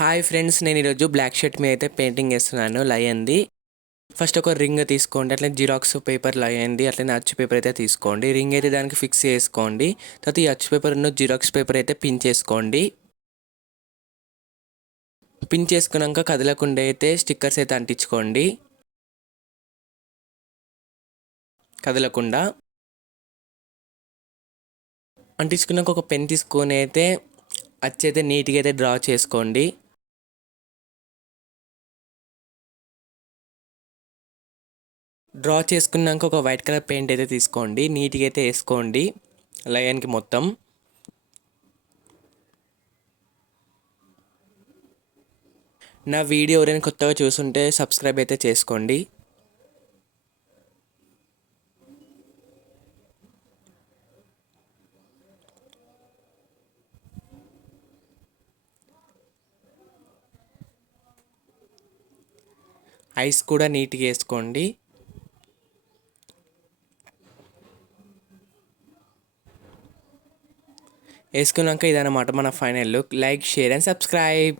Hi friends, నేను ఈరోజు black shirt మీద అయితే పెయింటింగ్ వేస్తున్నాను లయన్ది. ఫస్ట్ ఒక రింగ్ తీసుకోండి, అట్లనే జిరాక్స్ పేపర్ లయన్ది, అట్లనే అచ్చు పేపర్ అయితే తీసుకోండి. రింగ్ అయితే దానికి ఫిక్స్ చేసుకోండి. తర్వాత ఈ అచ్చు పేపర్ ఉన్న జిరాక్స్ పేపర్ అయితే పిన్ చేసుకోండి. పిన్ చేసుకున్నాక కదలకుండా అయితే స్టిక్కర్స్ అయితే అంటించుకోండి. కదలకుండా అంటించుకున్నాక ఒక పెన్ తీసుకొని అయితే అచ్చు అయితే నీట్గా అయితే డ్రా చేసుకోండి. డ్రా చేసుకున్నాక ఒక వైట్ కలర్ పెయింట్ అయితే తీసుకోండి, నీట్గా అయితే వేసుకోండి లయన్కి మొత్తం. నా వీడియో ఎవరైనా కొత్తగా చూస్తుంటే సబ్స్క్రైబ్ అయితే చేసుకోండి. ఐస్ కూడా నీట్గా వేసుకోండి. వేసుకున్నాక ఇదన్నమాట మన final look. Like, share and subscribe.